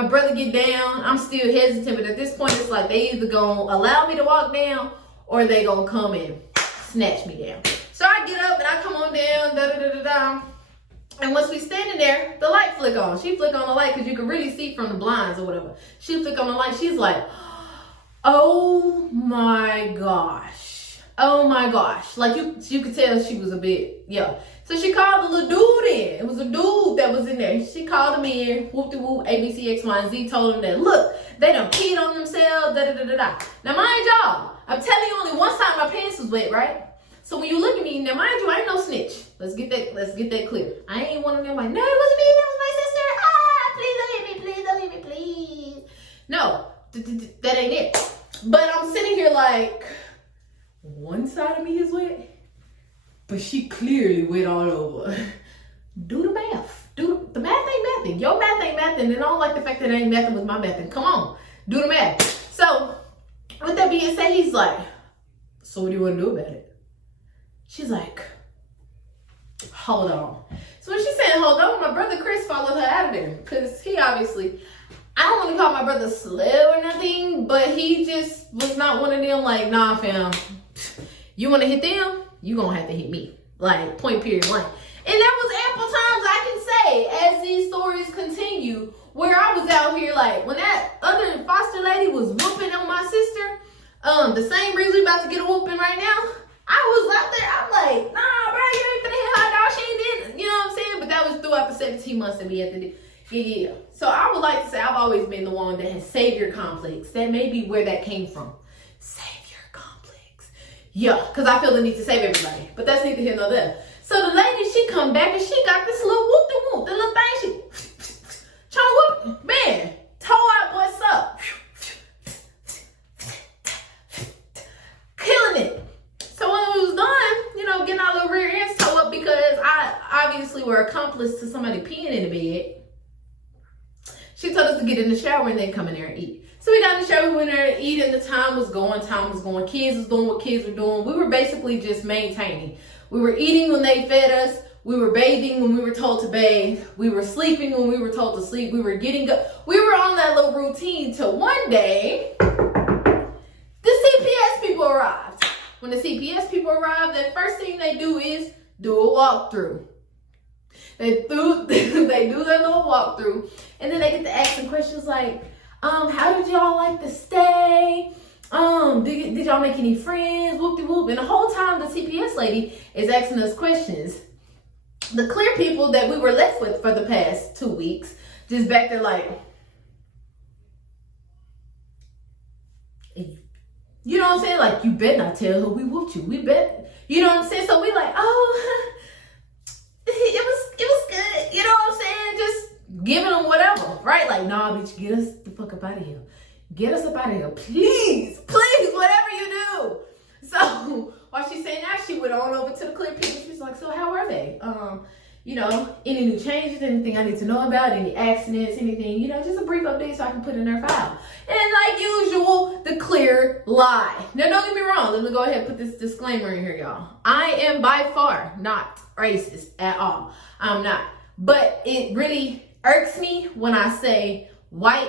My brother get down. I'm still hesitant, but at this point, it's like they either gonna allow me to walk down or they gonna come and snatch me down. So I get up and I come on down, da-da-da-da-da. And once we standing there, the light flick on. She flick on the light because you can really see from the blinds or whatever. She flick on the light. She's like, oh my gosh. Oh my gosh. Like you could tell she was a bit, yeah. So she called the little dude in. It was a dude that was in there. She called him in, whoop-de-whoop, A, B, C, X, Y, and Z, told him that, look, they done peed on themselves, da-da-da-da-da. Now, mind y'all, I'm telling you, only one side of my pants was wet, right? So when you look at me, now mind you, I ain't no snitch. Let's get that clear. I ain't one of them like, no, it wasn't me, that was my sister. Ah, please don't hit me, please don't hit me, please. No, that ain't it. But I'm sitting here like, one side of me is wet, but she clearly wet all over. Do the math. The math ain't mathing. Your math ain't mathing, and I don't like the fact that it ain't mathing with my mathing. Come on, do the math. So, with that being said, he's like, so what do you want to do about it? She's like, hold on. So when she's saying hold on, my brother Chris followed her out of there. Because he obviously, I don't want to call my brother slow or nothing, but he just was not one of them like, nah fam, you want to hit them? You going to have to hit me. Like, point period blank. And there was ample times I can say, as these stories continue, where I was out here like, when that other foster lady was whooping on my sister, the same reason we about to get a whooping right now, I was out there, I'm like, nah, bro, you ain't finna hit her, dog. She ain't did, you know what I'm saying? But that was throughout the 17 months that we had to do. Yeah. So I would like to say I've always been the one that has savior complex. That may be where that came from. Savior complex. Yeah, because I feel the need to save everybody. But that's neither here nor there. So the lady, she come back and she got this little whoop-de-whoop. The little thing, she trying to whoop, man, toe out, what's up? Killing it. So when we was done, you know, getting our little rear ends toe up because I obviously were accomplice to somebody peeing in the bed. She told us to get in the shower and then come in there and eat. So we got in the shower, we went in there and eat, and the time was going. Kids was doing what kids were doing. We were basically just maintaining. We were eating when they fed us. We were bathing when we were told to bathe. We were sleeping when we were told to sleep. We were getting up. We were on that little routine till one day, the CPS people arrived. When the CPS people arrive, the first thing they do is do a walkthrough. They do their little walkthrough, and then they get to asking questions like, how did y'all like to stay? Did y'all make any friends? Whoop-de-whoop. And the whole time the CPS lady is asking us questions. The clear people that we were left with for the past 2 weeks, just back there like, you know what I'm saying? Like, you better not tell her we whooped you. We bet. You know what I'm saying? So we like, oh, it was good. You know what I'm saying? Just giving them whatever, right? Like, nah, bitch, get us the fuck up out of here. Get us up out of here. Please, whatever you do. So while she's saying that, she went on over to the clear people. She's like, so how are they? You know, any new changes, anything I need to know about, any accidents, anything, you know, just a brief update so I can put in their file. And like usual, the clear lie. Now, don't get me wrong. Let me go ahead and put this disclaimer in here, y'all. I am by far not racist at all. I'm not. But it really irks me when I say white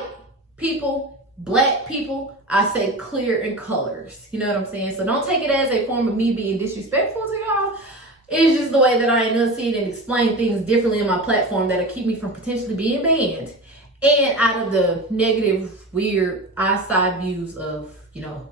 people, black people, I say clear in colors. You know what I'm saying? So don't take it as a form of me being disrespectful to y'all. It's just the way that I enunciate and explain things differently on my platform that'll keep me from potentially being banned and out of the negative, weird, eyeside views of, you know,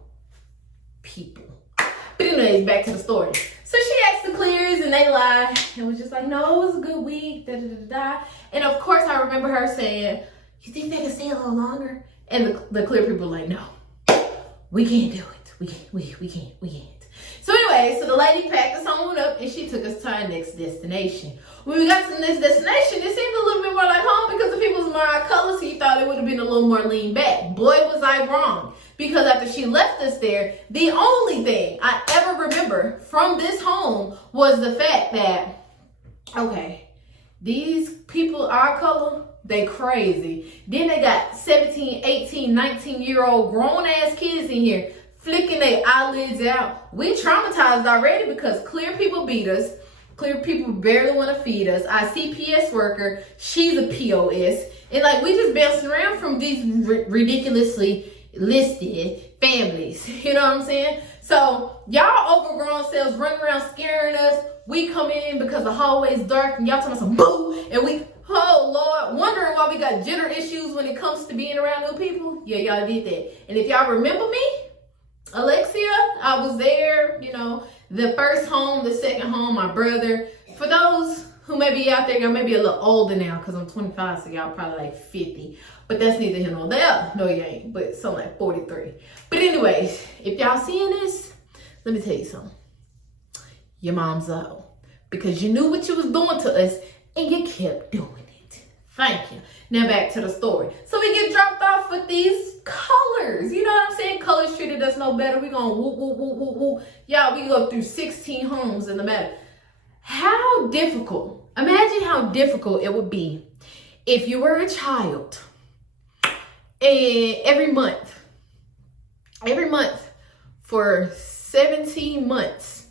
people. But anyways, back to the story. So she asked the clears and they lied and was just like, no, it was a good week, da da da da. And of course, I remember her saying, you think they can stay a little longer? And the clear people were like, no, we can't do it. We can't. So anyway, so the lady packed us on up and she took us to our next destination. When we got to the next destination, it seemed a little bit more like home because the people was more our color, so you thought it would have been a little more lean back. Boy, was I wrong. Because after she left us there, the only thing I ever remember from this home was the fact that, okay, these people our color, they crazy. Then they got 17, 18, 19-year-old grown-ass kids in here flicking their eyelids out. We traumatized already because clear people beat us. Clear people barely want to feed us. Our CPS worker, she's a POS. And like, we just bouncing around from these ridiculously listed families. You know what I'm saying? So y'all overgrown selves running around scaring us. We come in because the hallway's dark and y'all telling us some boo. And we, oh Lord, wondering why we got gender issues when it comes to being around new people. Yeah, y'all did that. And if y'all remember me, Alexia, I was there, you know, the first home, the second home, my brother. For those who may be out there, y'all may be a little older now because I'm 25, so y'all probably like 50. But that's neither here nor there. No, you ain't, but something like 43. But anyways, if y'all seeing this, let me tell you something. Your mom's a hoe. Because you knew what you was doing to us and you kept doing it. Thank you. Now back to the story. So we get dropped off with these colors. You know what I'm saying? Colors treated us no better. We gonna whoop, whoop, whoop, whoop, whoop. Y'all, we go through 16 homes in the matter. How difficult, imagine how difficult it would be if you were a child and every month for 17 months,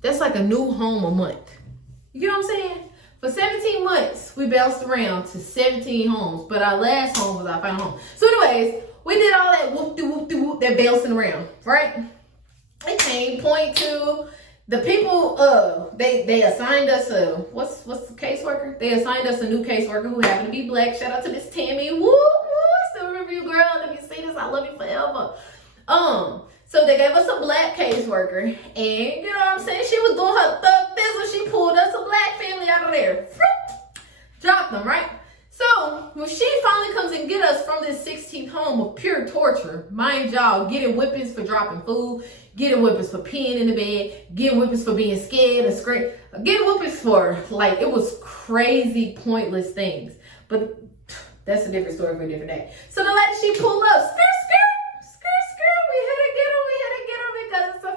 that's like a new home a month. You know what I'm saying? For 17 months, we bounced around to 17 homes, but our last home was our final home. So anyways, we did all that whoop-de-whoop-de-whoop, that bouncing around, right? It came point to the people, they assigned us a, what's the caseworker? They assigned us a new caseworker who happened to be black. Shout out to Miss Tammy. Woo, woo, still remember you, girl. If you see this, I love you forever. So they gave us a black caseworker, and you know what I'm saying? She was doing her thug business. She pulled us a black family out of there. Dropped them, right? So when she finally comes and get us from this 16th home of pure torture, mind y'all, getting whippings for dropping food, getting whippings for peeing in the bed, getting whippings for being scared and screaming, getting whippings for, like, it was crazy, pointless things. But that's a different story for a different day. So the lady, she pulled up,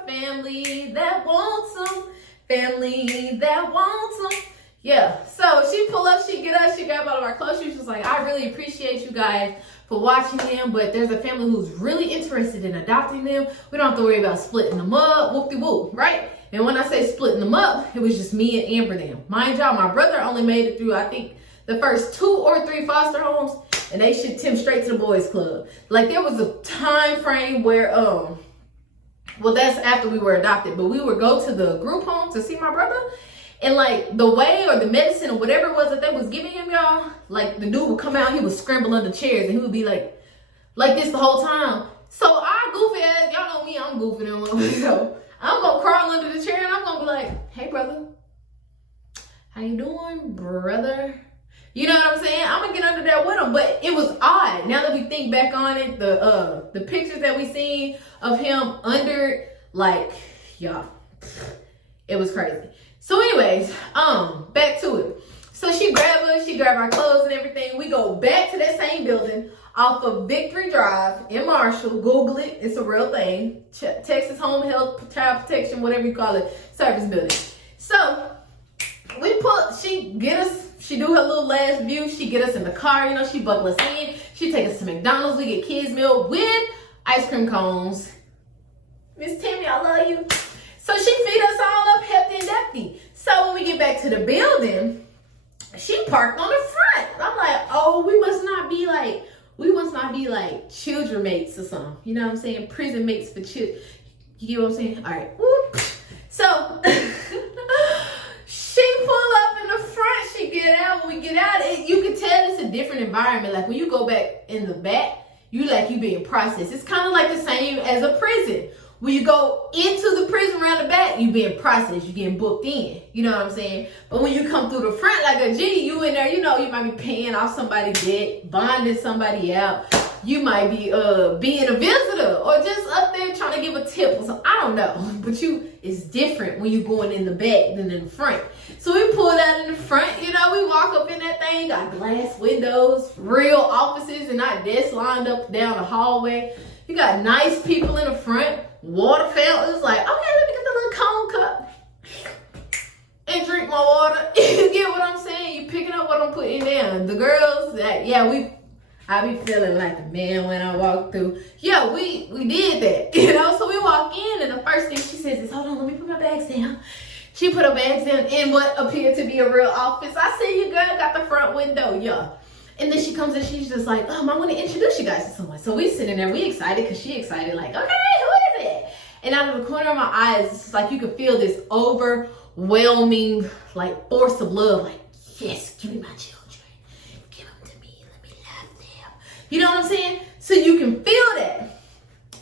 family that wants them, family that wants them. Yeah, so she pull up, she get us, she grab out of our clothes. She was like, I really appreciate you guys for watching them, but there's a family who's really interested in adopting them. We don't have to worry about splitting them up, whoop-de-whoop, right? And when I say splitting them up, it was just me and Amber them. Mind y'all, my brother only made it through, I think, the first 2 or 3 foster homes, and they shipped him straight to the boys club. Like, there was a time frame where, well, that's after we were adopted, but we would go to the group home to see my brother, and like the way or the medicine or whatever it was that they was giving him, y'all, like the dude would come out, he would scramble under chairs and he would be like this the whole time. So I goofy ass, y'all know me, I'm goofy them. So I'm gonna crawl under the chair and I'm gonna be like, hey brother, how you doing, brother? You know what I'm saying? I'm gonna get under there with him, but it was odd. Now that we think back on it, the pictures that we seen of him under, like, y'all, it was crazy. So anyways, back to it. So she grabbed us, she grabbed our clothes and everything. We go back to that same building off of Victory Drive in Marshall. Google it, it's a real thing. Texas Home Health Child Protection, whatever you call it, service building. So she do her little last view. She get us in the car, you know, she buckle us in. She take us to McDonald's. We get kids meal with ice cream cones. Miss Tammy, I love you. So she feed us all up hefty and defty. So when we get back to the building, she parked on the front. I'm like, oh, we must not be like children mates or something. You know what I'm saying? Prison mates for children. You get what I'm saying? All right. Whoop. So she pull up in the front, she get out. When we get out, you can tell it's a different environment. Like when you go back in the back, you being processed. It's kind of like the same as a prison. When you go into the prison around the back, you being processed, you getting booked in. You know what I'm saying? But when you come through the front like a G, you in there, you know, you might be paying off somebody's debt, bonding somebody out. You might be being a visitor or just up there trying to give a tip or something. I don't know. But it's different when you going in the back than in the front. So we pulled out in the front, you know, we walk up in that thing, got glass windows, real offices, and not desks lined up down the hallway. You got nice people in the front, water fountains, like, okay, let me get the little cone cup and drink my water. You get what I'm saying? You picking up what I'm putting down. The girls, I be feeling like the man when I walk through. Yeah, we did that, you know? So we walk in, and the first thing she says is, hold on, let me put my bags down. She put her bags in what appeared to be a real office. I see you, girl, got the front window, yeah. And then she comes in, she's just like, I want to introduce you guys to someone. So we sitting there, we excited because she excited, like, okay, who is it? And out of the corner of my eyes, it's just like you could feel this overwhelming, like, force of love. Like, yes, give me my children. Give them to me. Let me love them. You know what I'm saying? So you can feel that.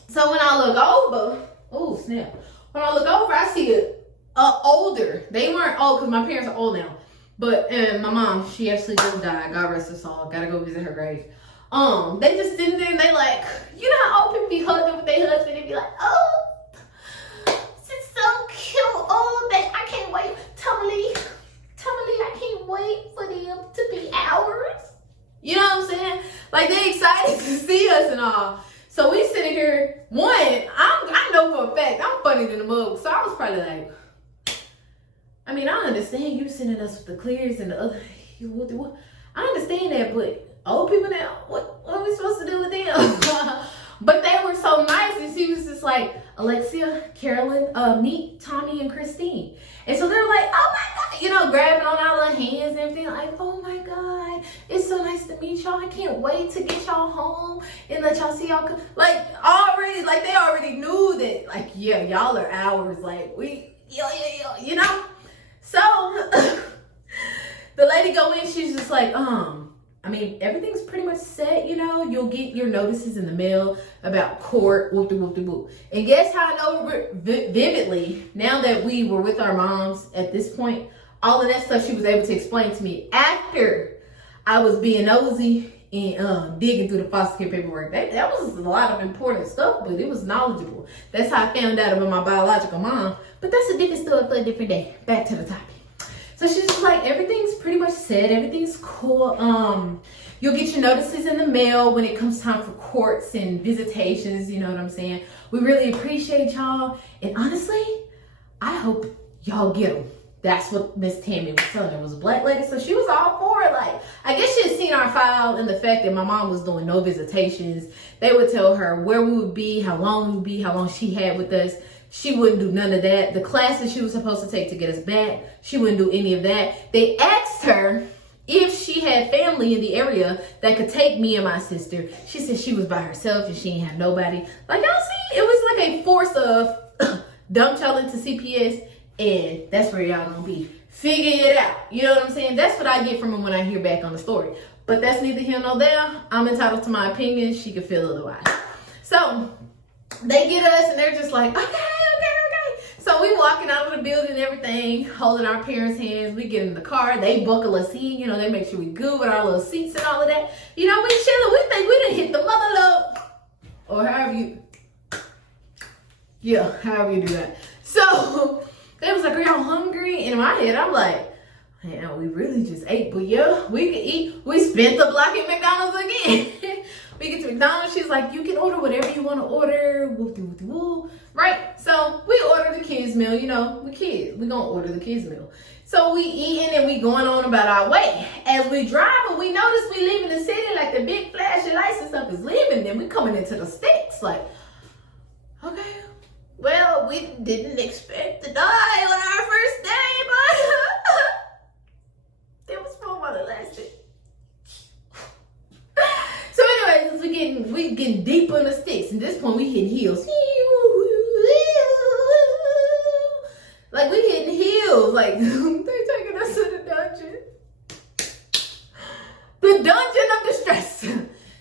So when I look over, oh, snap. When I look over, I see older. They weren't old because my parents are old now. But my mom, she actually just died. God rest her soul. Gotta go visit her grave. They just sitting there and they like, you know how old people be hugging with their husband and be like, oh, this is so cute. Oh, I can't wait. Tommy, I can't wait for them to be ours. You know what I'm saying? Like they excited to see us and all. So we sitting here. One, I know for a fact I'm funny than the mug. So I was probably like, I mean, I understand you sending us with the clears and the other. I understand that, but old people now, what are we supposed to do with them? But they were so nice, and she was just like, Alexia, Carolyn, meet Tommy and Christine. And so they're like, oh my God, grabbing on our little hands and everything. Like, oh my God, it's so nice to meet y'all. I can't wait to get y'all home and let y'all see y'all. Like, already, like they already knew that, like, yeah, y'all are ours. Like, yeah. So the lady go in, she's just like, I mean, everything's pretty much set, you'll get your notices in the mail about court, whoop-de-whoop-de-whoop. And guess how I know vividly, now that we were with our moms at this point, all of that stuff she was able to explain to me after I was being nosy and digging through the foster care paperwork. That was a lot of important stuff, but it was knowledgeable. That's how I found out about my biological mom. But that's a different story for a different day. Back to the topic. So she's just like, everything's pretty much set. Everything's cool. You'll get your notices in the mail when it comes time for courts and visitations. You know what I'm saying? We really appreciate y'all. And honestly, I hope y'all get them. That's what Miss Tammy was telling her. It was a black lady. So she was all for it. Like, I guess she had seen our file and the fact that my mom was doing no visitations. They would tell her where we would be, how long we would be, how long she had with us. She wouldn't do none of that. The classes she was supposed to take to get us back, she wouldn't do any of that. They asked her if she had family in the area that could take me and my sister. She said she was by herself and she didn't have nobody. Like, y'all see, it was like a force of dump y'all into CPS, and that's where y'all gonna be. Figure it out. You know what I'm saying? That's what I get from them when I hear back on the story. But that's neither here nor there. I'm entitled to my opinion. She can feel otherwise. So they get us and they're just like, okay. So we walking out of the building and everything, holding our parents' hands. We get in the car. They buckle us in. They make sure we good with our little seats and all of that. We chilling. We think we done hit the mother load. Or however you do that. So they was like, are y'all hungry? And in my head, I'm like, man, we really just ate. But yeah, we could eat. We spent the block at McDonald's again. We get to McDonald's. She's like, you can order whatever you want to order. Whoop-de-whoop-de-woo. Right? So we order the kids' meal. We kids. We gonna order the kids' meal. So we eating and we going on about our way. As we driving, we notice we leaving the city, like the big flashing lights and stuff is leaving. Then we coming into the sticks. Like, okay, well, we didn't expect to die on our first day, but it was fun while it lasted. So anyways, we getting deeper in the sticks. At this point, we hitting heels. Like, we hitting heels. Like, they taking us to the dungeon. The dungeon of distress.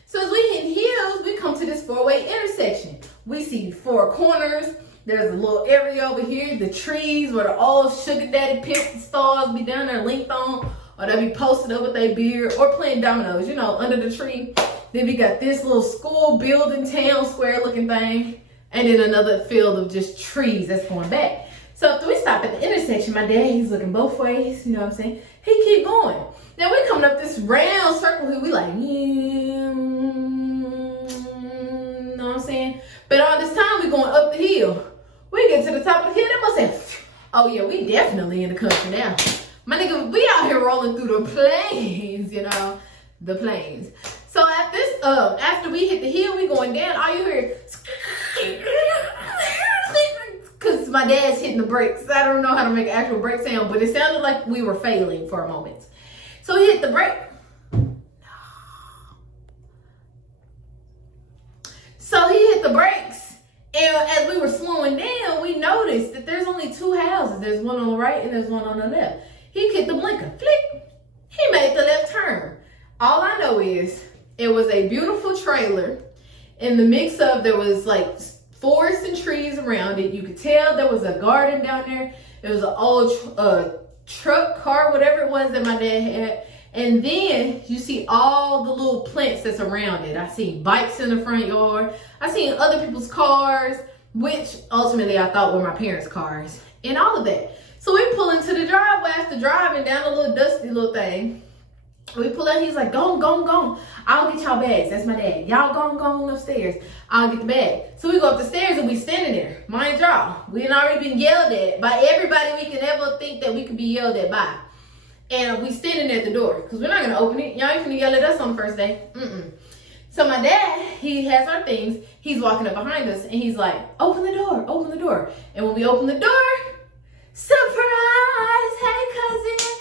So as we hitting heels, we come to this four-way intersection. We see four corners. There's a little area over here. The trees where the old sugar daddy pimp stars be down there linked on. Or they be posted up with their beard. Or playing dominoes, under the tree. Then we got this little school building, town square looking thing. And then another field of just trees that's going back. So after we stop at the intersection, my dad, he's looking both ways. You know what I'm saying? He keep going. Now we coming up this round circle here. We like, you know what I'm saying? But all this time we going up the hill. We get to the top of the hill. They must say, oh yeah, we definitely in the country now. My nigga, we out here rolling through the plains, the plains. So after we hit the hill, we going down. All you hear, cause my dad's hitting the brakes. I don't know how to make an actual brake sound, but it sounded like we were failing for a moment. So he hit the brake. So he hit the brakes, and as we were slowing down, we noticed that there's only 2 houses. There's one on the right and there's one on the left. He hit the blinker, flick. He made the left turn. All I know is it was a beautiful trailer. In the mix of, there was like forest and trees around it. You could tell there was a garden down there. There was an old truck, car, whatever it was that my dad had. And then you see all the little plants that's around it. I seen bikes in the front yard. I seen other people's cars, which ultimately I thought were my parents' cars, and all of that. So we pull into the driveway after driving down a little dusty little thing. We pull out, he's like, go on. I'll get y'all bags. That's my dad. Y'all go on upstairs. I'll get the bag. So we go up the stairs and we standing there. Mind y'all, we had already been yelled at by everybody we could ever think that we could be yelled at by. And we standing at the door because we're not going to open it. Y'all ain't finna yell at us on the first day. So my dad, he has our things. He's walking up behind us and he's like, open the door. And when we open the door, surprise, hey cousin.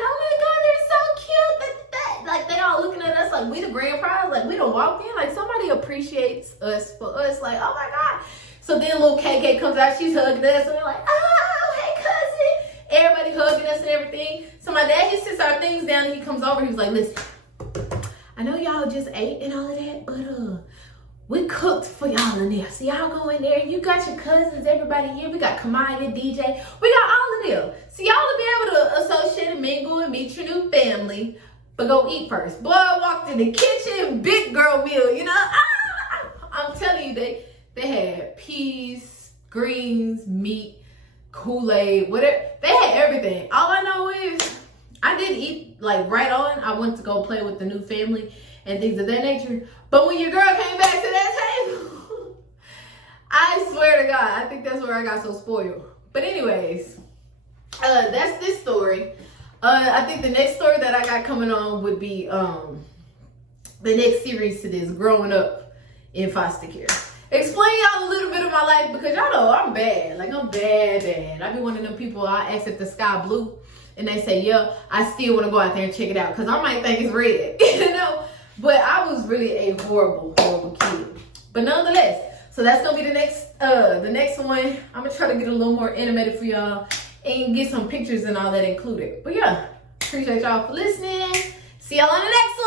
Oh my God, they're so cute. Like they all looking at us like we the grand prize. Like we done walked in. Like somebody appreciates us for us. Like, oh my God. So then little KK comes out. She's hugging us. And we're like, oh, hey cousin. Everybody hugging us and everything. So my dad, he sits our things down and he comes over. He was like, listen, I know y'all just ate and all of that, but we cooked for y'all in there. So y'all go in there. You got your cousins, everybody here. We got Kamaya, DJ. We got all of them. So y'all will be able to associate and mingle and meet your new family. But go eat first. Boy, I walked in the kitchen, big girl meal, you know. I'm telling you, they had peas, greens, meat, Kool-Aid, whatever. They had everything. All I know is I didn't eat like right on. I went to go play with the new family and things of that nature. But when your girl came back to that table, I swear to God, I think that's where I got so spoiled. But anyways, that's this story. I think the next story that I got coming on would be the next series to this, growing up in foster care. Explain y'all a little bit of my life because y'all know I'm bad. Like I'm bad. I be one of them people, I ask if the sky blue and they say, yeah, I still want to go out there and check it out because I might think it's red, you know? But I was really a horrible kid. But nonetheless, so that's going to be the next one. I'm going to try to get a little more animated for y'all and get some pictures and all that included. But yeah, appreciate y'all for listening. See y'all on the next one.